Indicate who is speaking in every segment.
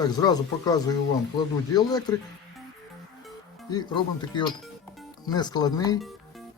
Speaker 1: Так, зразу показую вам, кладу діелектрик і робимо такий от нескладний,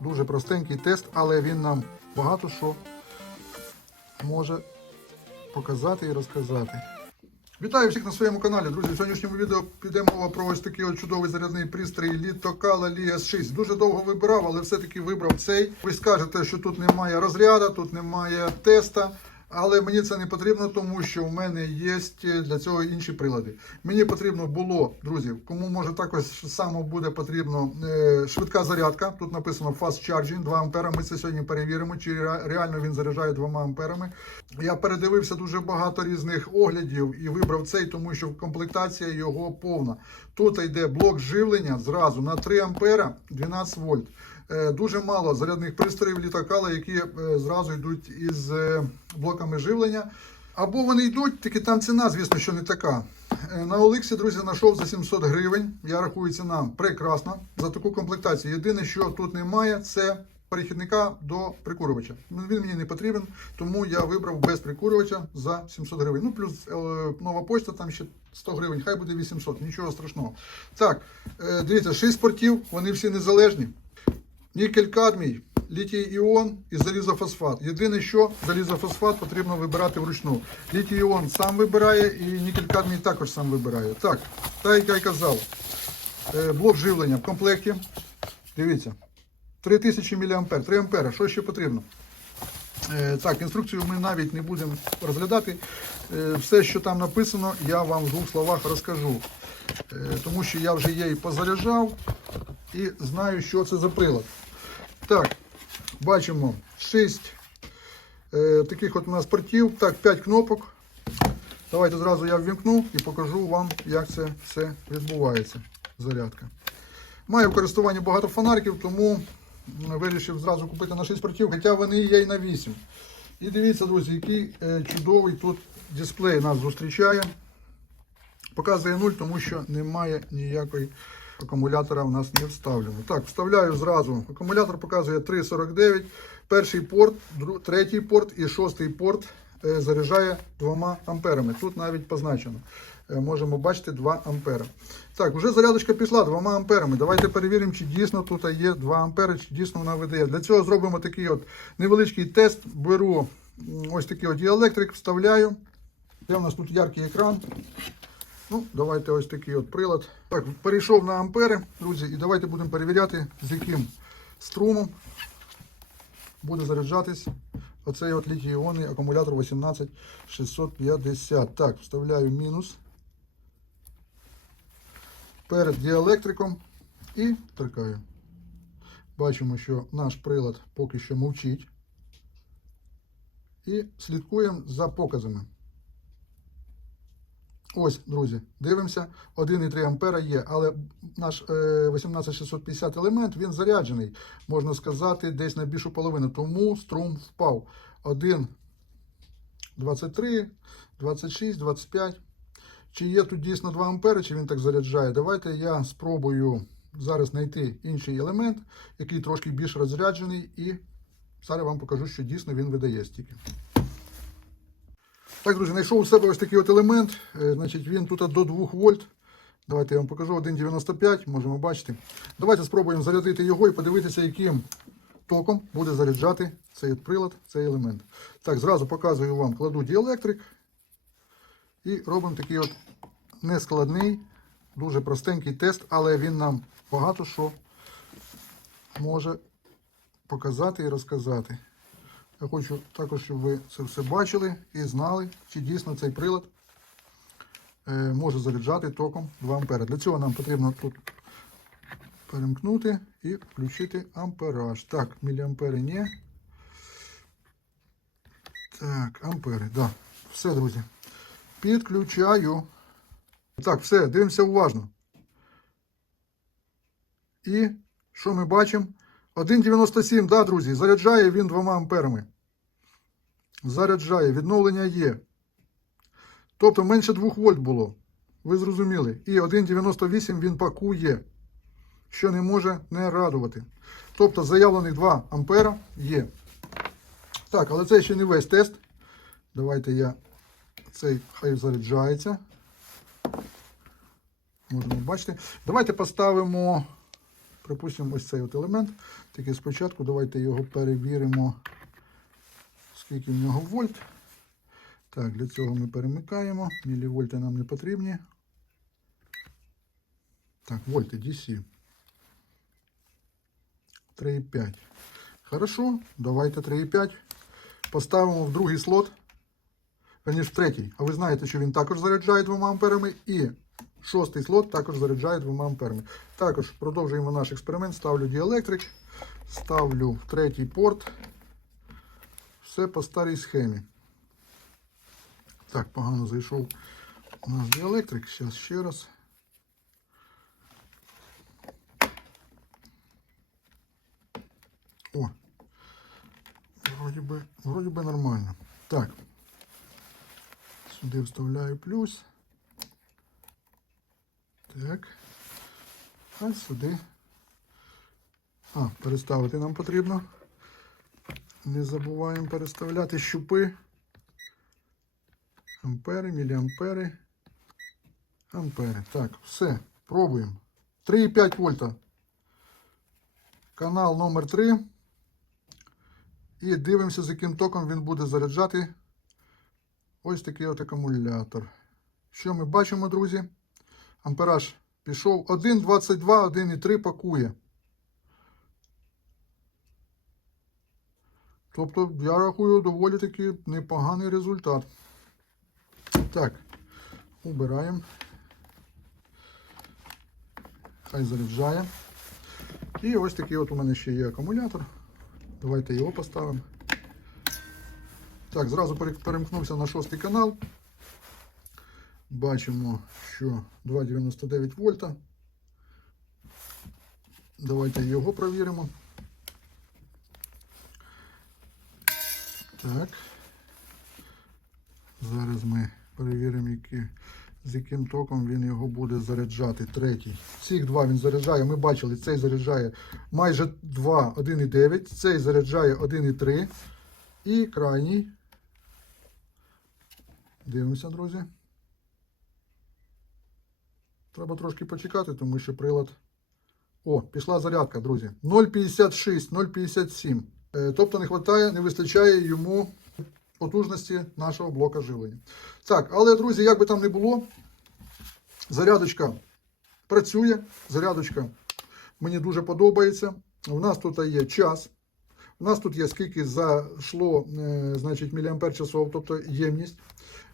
Speaker 1: дуже простенький тест, але він нам багато що може показати і розказати. Вітаю всіх на своєму каналі. Друзі, в сьогоднішньому відео піде мова про ось такий от чудовий зарядний пристрій Літокала Ліас 6. Дуже довго вибирав, але все-таки вибрав цей. Ви скажете, що тут немає розряду, тут немає теста. Але мені це не потрібно, тому що в мене є для цього інші прилади. Мені потрібно було, друзі, кому може також само буде потрібно е, швидка зарядка. Тут написано Fast Charging 2 ампера. Ми це сьогодні перевіримо, чи реально він заряджає 2 амперами. Я передивився дуже багато різних оглядів і вибрав цей, тому що комплектація його повна. Тут йде блок живлення зразу на 3 ампера 12 вольт. Е, Дуже мало зарядних пристроїв літакала, які е, зразу йдуть із е, блоками живлення. Або вони йдуть, тільки там ціна, звісно, що не така. На Олексі, друзі, знайшов за 700 гривень. Я рахую, ціна прекрасна за таку комплектацію. Єдине, що тут немає, це перехідника до прикурювача. Ну, Він мені не потрібен, тому я вибрав без прикурювача за 700 гривень. Ну, плюс нова почта, там ще 100 гривень, хай буде 800, нічого страшного. Так, дивіться, 6 портів, вони всі незалежні. Нікель кадмій, літій іон і залізофосфат. Єдине, що залізофосфат потрібно вибирати вручну. Літій іон сам вибирає і нікель кадмій також сам вибирає. Так, так як я й казав, е, блок живлення в комплекті. Дивіться, 3000 мА, 3 ампера. Що ще потрібно? Е, Так, інструкцію ми навіть не будемо розглядати. Е, Все, що там написано, я вам в двох словах розкажу. Тому що я вже її позаряджав і знаю, що це за прилад. Так, бачимо 6 е, таких от у нас портів. Так, 5 кнопок. Давайте зразу я ввімкну і покажу вам, як це все відбувається. Зарядка. Маю в користуванні багато фонариків, тому вирішив зразу купити на 6 портів, хоча вони є і на 8. І дивіться, друзі, який е, чудовий тут дисплей нас зустрічає. Показує 0, тому що немає ніякої акумулятора в нас не вставлено. Так, вставляю зразу. Акумулятор показує 3,49. Перший порт, третій порт і шостий порт е, заряджає 2 амперами. Тут навіть позначено. Е, Можемо бачити 2 ампера. Так, вже зарядочка пішла 2 амперами. Давайте перевіримо, чи дійсно тут є 2 ампери, чи дійсно вона видає. Для цього зробимо такий от невеличкий тест. Беру ось такий от діелектрик, вставляю. Де у нас тут яркий екран. Ну, давайте ось такий от прилад. Так, перейшов на ампери, друзі, і давайте будемо перевіряти, з яким струмом буде заряджатись оцей от літій-іонний акумулятор 18650. Так, вставляю мінус перед діелектриком і торкаю. Бачимо, що наш прилад поки що мовчить. І слідкуємо за показами. Ось, друзі, дивимося. 1,3 ампера є, але наш е, 18650 елемент він заряджений, можна сказати, десь на більшу половину. Тому струм впав. 1, 23, 26, 25. Чи є тут дійсно 2 ампери, чи він так заряджає? Давайте я спробую зараз знайти інший елемент, який трошки більш розряджений, і зараз вам покажу, що дійсно він видає стільки. Так, друзі, знайшов у себе ось такий от елемент. Е, Значить, він тут до 2 вольт. Давайте я вам покажу 1,95, можемо бачити. Давайте спробуємо зарядити його і подивитися, яким током буде заряджати цей прилад, цей елемент. Так, зразу показую вам, кладу діелектрик і робимо такий от нескладний, дуже простенький тест, але він нам багато що може показати і розказати. Я хочу також, щоб ви це все бачили і знали, чи дійсно цей прилад е, може заряджати током 2 ампера. Для цього нам потрібно тут перемкнути і включити ампераж. Так, міліампери ні. Так, ампери, да. Все, друзі. Підключаю. Так, все, дивимося уважно. І що ми бачимо? 1,97, да, друзі, заряджає він 2 амперами. Заряджає, відновлення є. Тобто менше 2 вольт було. Ви зрозуміли. І 1,98 він пакує, що не може не радувати. Тобто заявлених 2 ампера є. Так, але це ще не весь тест. Давайте я цей хай заряджається. можемо бачити. Давайте поставимо, припустимо, ось цей от елемент. Тільки спочатку давайте його перевіримо, скільки в нього вольт. Так, для цього ми перемикаємо. Мілівольти нам не потрібні. Так, вольти DC. 3,5. Хорошо, давайте 3,5. Поставимо в другий слот. Верніше в третій. А ви знаєте, що він також заряджає 2 амперами. І шостий слот також заряджає 2 амперами. Також продовжуємо наш експеримент. Ставлю діелектрик. Ставлю третій порт. Все по старій схемі. Так, погано зайшов у нас діелектрик. Зараз ще раз. О, вроді би, вроді би нормально. Так. Сюди вставляю плюс. Так. А сюди. А, переставити нам потрібно. Не забуваємо переставляти щупи. Ампери, міліампери. Ампери. Так, все. Пробуємо. 3,5 вольта. Канал номер 3. І дивимося, з яким током він буде заряджати ось такий от акумулятор. Що ми бачимо, друзі? Ампераж пішов 1,22, 1,3 пакує. Тобто, я рахую доволі таки непоганий результат. Так, убираємо. Хай заряджає. І ось такий от у мене ще є акумулятор. Давайте його поставимо. Так, зразу перемкнувся на шостий канал. Бачимо, що 2,99 вольта. Давайте його провіримо. Так. Зараз ми перевіримо, які, з яким током він його буде заряджати. Третій. Всіх два він заряджає. Ми бачили, цей заряджає майже 2, 1,9, цей заряджає 1,3. І крайній. Дивимося, друзі. Треба трошки почекати, тому що прилад. О, пішла зарядка, друзі. 0,56, 0,57. Е, Тобто не вистачає, не вистачає йому потужності нашого блока живлення. Так, але, друзі, як би там не було, зарядочка працює. Зарядочка мені дуже подобається. У нас тут є час. У нас тут є скільки зайшло, е, значить, міліампер часов, тобто ємність.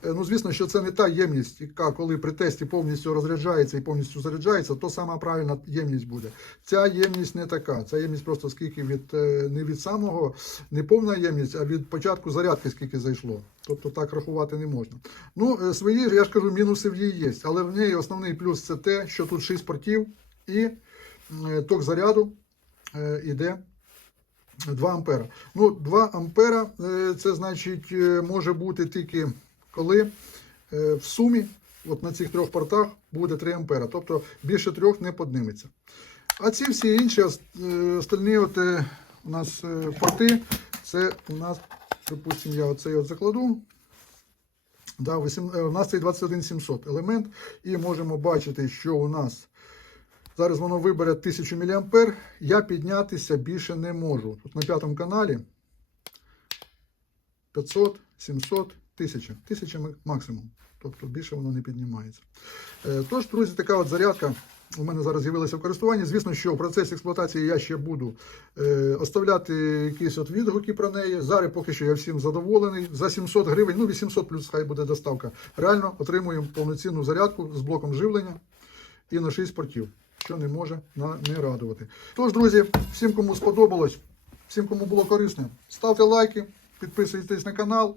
Speaker 1: Е, Ну, звісно, що це не та ємність, яка коли при тесті повністю розряджається і повністю заряджається, то сама правильна ємність буде. Ця ємність не така. Ця ємність просто скільки від е, не від самого, не повна ємність, а від початку зарядки скільки зайшло. Тобто так рахувати не можна. Ну, е, свої, я ж кажу, мінуси в її є, але в неї основний плюс це те, що тут 6 портів і ток заряду е, іде 2 ампера. Ну, 2 ампера це значить може бути тільки коли е, в сумі от на цих трьох портах буде 3 ампера. Тобто більше трьох не подниметься. А ці всі інші е, остальні от, е, у нас порти, це у нас, припустимо, я оцей от закладу. Да, вісім- е, у нас цей 21700 елемент, і можемо бачити, що у нас Зараз воно вибере 1000 мА. Я піднятися більше не можу. Тут на п'ятому каналі 500, 700, 1000. 1000 ми- максимум. Тобто більше воно не піднімається. Е, Тож, друзі, така от зарядка у мене зараз з'явилася в користуванні. Звісно, що в процесі експлуатації я ще буду е, оставляти якісь от відгуки про неї. Зараз поки що я всім задоволений. За 700 гривень, ну 800 плюс хай буде доставка. Реально отримуємо повноцінну зарядку з блоком живлення і на 6 портів, що не може не радувати. Тож, друзі, всім, кому сподобалось, всім, кому було корисно, ставте лайки, підписуйтесь на канал.